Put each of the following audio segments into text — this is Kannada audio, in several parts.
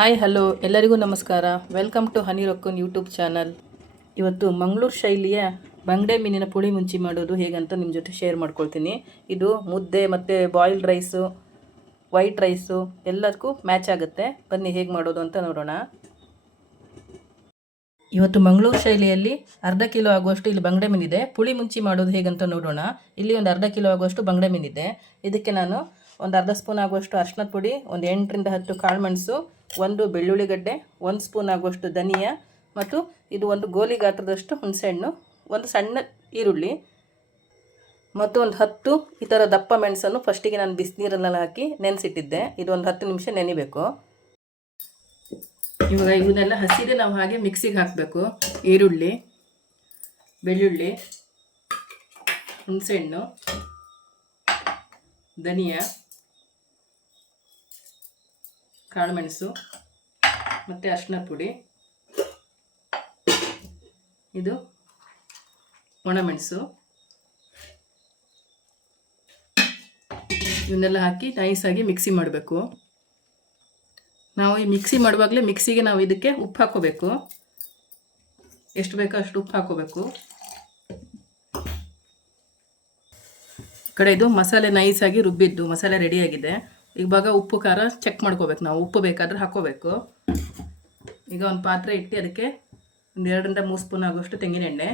Hi, hello. ಎಲ್ಲರಿಗೂ ನಮಸ್ಕಾರ. Welcome to Hani Rokkan YouTube channel ಇವತ್ತು ಮಂಗಳೂರು ಶೈಲಿಯ ಬಂಗಡೆ ಮೀನಿನ ಪುಳಿ ಮುಂಚಿ ಮಾಡೋದು ಹೇಗಂತ ನಿಮ್ಮ ಜೊತೆ ಶೇರ್ ಮಾಡ್ಕೊಳ್ತೀನಿ. ಇದು ಮುದ್ದೆ ಮತ್ತು ಬಾಯ್ಲ್ಡ್ ರೈಸು ವೈಟ್ ರೈಸು ಎಲ್ಲದಕ್ಕೂ ಮ್ಯಾಚ್ ಆಗುತ್ತೆ. ಬನ್ನಿ, ಹೇಗೆ ಮಾಡೋದು ಅಂತ ನೋಡೋಣ. ಇವತ್ತು ಮಂಗಳೂರು ಶೈಲಿಯಲ್ಲಿ ಅರ್ಧ ಕಿಲೋ ಆಗುವಷ್ಟು ಇಲ್ಲಿ ಬಂಗಡೆ ಮೀನಿದೆ. ಪುಳಿ ಮುಂಚಿ ಮಾಡೋದು ಹೇಗಂತ ನೋಡೋಣ. ಇಲ್ಲಿ ಒಂದು ಅರ್ಧ ಕಿಲೋ ಆಗುವಷ್ಟು ಬಂಗಡೆ ಮೀನಿದೆ. ಇದಕ್ಕೆ ನಾನು ಒಂದು ಅರ್ಧ ಸ್ಪೂನ್ ಆಗುವಷ್ಟು ಅರ್ಶಿನದ ಪುಡಿ, ಒಂದು ಎಂಟರಿಂದ ಹತ್ತು ಕಾಳುಮೆಣಸು ಒಂದು ಬೆಳ್ಳುಳ್ಳಿ ಗಡ್ಡೆ, ಒಂದು ಸ್ಪೂನ್ ಆಗುವಷ್ಟು ಧನಿಯಾ ಮತ್ತು ಇದು ಒಂದು ಗೋಲಿ ಗಾತ್ರದಷ್ಟು ಹುಣಸೆಹಣ್ಣು, ಒಂದು ಸಣ್ಣ ಈರುಳ್ಳಿ ಮತ್ತು ಒಂದು ಹತ್ತು ಈ ಥರ ದಪ್ಪ ಮೆಣಸನ್ನು ಫಸ್ಟಿಗೆ ನಾನು ಬಿಸಿನೀರಲ್ಲೆಲ್ಲ ಹಾಕಿ ನೆನೆಸಿಟ್ಟಿದ್ದೆ. ಇದು ಒಂದು ಹತ್ತು ನಿಮಿಷ ನೆನಿಬೇಕು. ಇವಾಗ ಇವನ್ನೆಲ್ಲ ಹಸಿದೆ ನಾವು ಹಾಗೆ ಮಿಕ್ಸಿಗೆ ಹಾಕಬೇಕು. ಈರುಳ್ಳಿ, ಬೆಳ್ಳುಳ್ಳಿ, ಹುಣಸೆಹಣ್ಣು, ಧನಿಯಾ ಕಾಳುಮೆಣಸು, ಮತ್ತು ಅರಿಶಿನ ಪುಡಿ. ಇದು ಒಣಮೆಣಸು. ಇವನ್ನೆಲ್ಲ ಹಾಕಿ ನೈಸಾಗಿ ಮಿಕ್ಸಿ ಮಾಡಬೇಕು. ನಾವು ಈ ಮಿಕ್ಸಿ ಮಾಡುವಾಗಲೇ ಮಿಕ್ಸಿಗೆ ನಾವು ಇದಕ್ಕೆ ಉಪ್ಪು ಹಾಕೋಬೇಕು ಎಷ್ಟು ಬೇಕೋ ಅಷ್ಟು ಉಪ್ಪು ಹಾಕೋಬೇಕು ಕಡೆ ಇದು ಮಸಾಲೆ ನೈಸಾಗಿ ರುಬ್ಬಿದ್ದು, ಮಸಾಲೆ ರೆಡಿಯಾಗಿದೆ ಇವಾಗ ಉಪ್ಪು, ಖಾರ ಚೆಕ್ ಮಾಡ್ಕೋಬೇಕು ನಾವು. ಉಪ್ಪು ಬೇಕಾದ್ರೆ ಹಾಕೋಬೇಕು. ಈಗ ಒಂದು ಪಾತ್ರೆ ಇಟ್ಟು ಅದಕ್ಕೆ ಒಂದು ಎರಡರಿಂದ ಮೂರು ಸ್ಪೂನ್ ಆಗುವಷ್ಟು ತೆಂಗಿನ ಎಣ್ಣೆ.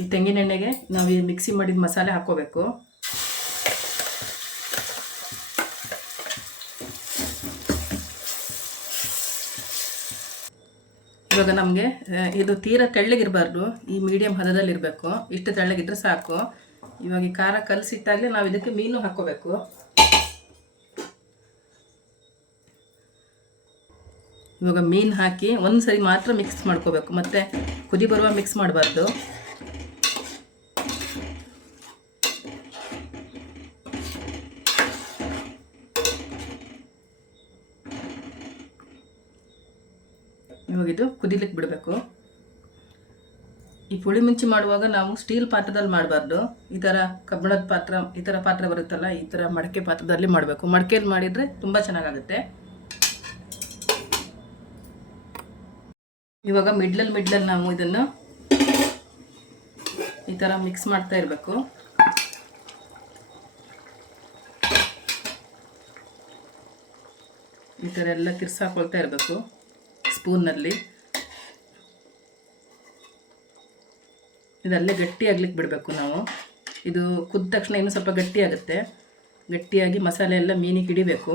ಈ ತೆಂಗಿನ ಎಣ್ಣೆಗೆ ನಾವು ಈ ಮಿಕ್ಸಿ ಮಾಡಿದ ಮಸಾಲೆ ಹಾಕೋಬೇಕು. ಇವಾಗ ನಮಗೆ ಇದು ತೀರಾ ತೆಳ್ಳಗಿರಬಾರ್ದು, ಈ ಮೀಡಿಯಂ ಹದದಲ್ಲಿರಬೇಕು. ಇಷ್ಟು ತೆಳ್ಳಗಿದ್ರೆ ಸಾಕು. ಇವಾಗ ಈ ಖಾರ ಕಲಸಿಟ್ಟಾಗಲೇ ನಾವು ಇದಕ್ಕೆ ಮೀನು ಹಾಕ್ಕೋಬೇಕು ಇವಾಗ ಮೀನು ಹಾಕಿ ಒಂದು ಸರಿ ಮಾತ್ರ ಮಿಕ್ಸ್ ಮಾಡ್ಕೋಬೇಕು. ಮತ್ತು ಕುದಿ ಬರುವ ಮಿಕ್ಸ್ ಮಾಡಬಾರ್ದು. ಇದು ಕುದಿಲಿಕ್ಕೆ ಬಿಡಬೇಕು. ಈ ಪುಳಿ ಮುಂಚಿ ಮಾಡುವಾಗ ನಾವು ಸ್ಟೀಲ್ ಪಾತ್ರದಲ್ಲಿ ಮಾಡಬಾರ್ದು. ಈ ಥರ ಕಬ್ಬಿಣದ ಪಾತ್ರ, ಈ ಥರ ಪಾತ್ರ ಬರುತ್ತಲ್ಲ, ಈ ಥರ ಮಡಕೆ ಪಾತ್ರದಲ್ಲಿ ಮಾಡಬೇಕು. ಮಡಕೆಯಲ್ಲಿ ಮಾಡಿದರೆ ತುಂಬ ಚೆನ್ನಾಗಾಗುತ್ತೆ. ಇವಾಗ ಮಿಡ್ಲಲ್ಲಿ ಮಿಡ್ಲಲ್ಲಿ ನಾವು ಇದನ್ನು ಈ ಥರ ಮಿಕ್ಸ್ ಮಾಡ್ತಾ ಇರಬೇಕು. ಈ ಥರ ಎಲ್ಲ ತಿರ್ಸಾಕೊಳ್ತಾ ಇರಬೇಕು. ಸ್ಪೂನ್ನಲ್ಲಿ ಇದಲ್ಲೇ ಗಟ್ಟಿ ಆಗ್ಲಿಕ್ಕೆ ಬಿಡಬೇಕು ನಾವು. ಇದು ಕುದ್ದ ತಕ್ಷಣ ಇನ್ನೂ ಸ್ವಲ್ಪ ಗಟ್ಟಿ ಆಗುತ್ತೆ ಗಟ್ಟಿಯಾಗಿ ಮಸಾಲೆ ಎಲ್ಲ ಮೀನಿಗೆ ಹಿಡಿಬೇಕು.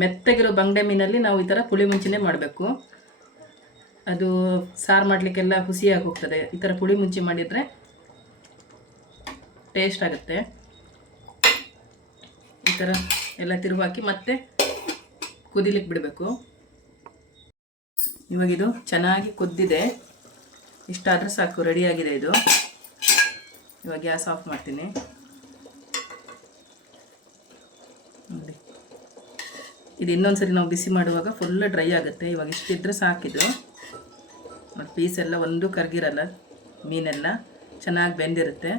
ಮೆತ್ತಗಿರೋ ಬಂಗಡೆ ಮೀನಲ್ಲಿ ನಾವು ಈ ಥರ ಪುಳಿ ಮುಂಚೆನೇ ಮಾಡಬೇಕು. ಅದು ಸಾರು ಮಾಡಲಿಕ್ಕೆಲ್ಲ ಹುಸಿಯಾಗಿ ಹೋಗ್ತದೆ. ಈ ಥರ ಪುಳಿ ಮುಂಚಿ ಮಾಡಿದರೆ ಟೇಸ್ಟ್ ಆಗುತ್ತೆ. ಈ ಥರ ಎಲ್ಲ ತಿರುವಾಕಿ ಮತ್ತೆ ಕುದಿಲಿಕ್ಕೆ ಬಿಡಬೇಕು. ಇವಾಗ ಇದು ಚೆನ್ನಾಗಿ ಕುದ್ದಿದೆ. ಇಷ್ಟಾದರೆ ಸಾಕು ರೆಡಿಯಾಗಿದೆ ಇದು. ಇವಾಗ ಗ್ಯಾಸ್ ಆಫ್ ಮಾಡ್ತೀನಿ. ನೋಡಿ. ಇದು ಇನ್ನೊಂದು ಸರಿ ನಾವು ಬಿಸಿ ಮಾಡುವಾಗ ಫುಲ್ ಡ್ರೈ ಆಗುತ್ತೆ. ಇವಾಗ ಇಷ್ಟಿದ್ರೆ ಸಾಕಿದು ಮತ್ತು ಪೀಸ್ ಎಲ್ಲ ಒಂದು ಕರ್ಗಿರಲ್ಲ ಮೀನೆಲ್ಲ ಚೆನ್ನಾಗಿ ಬೆಂದಿರುತ್ತೆ.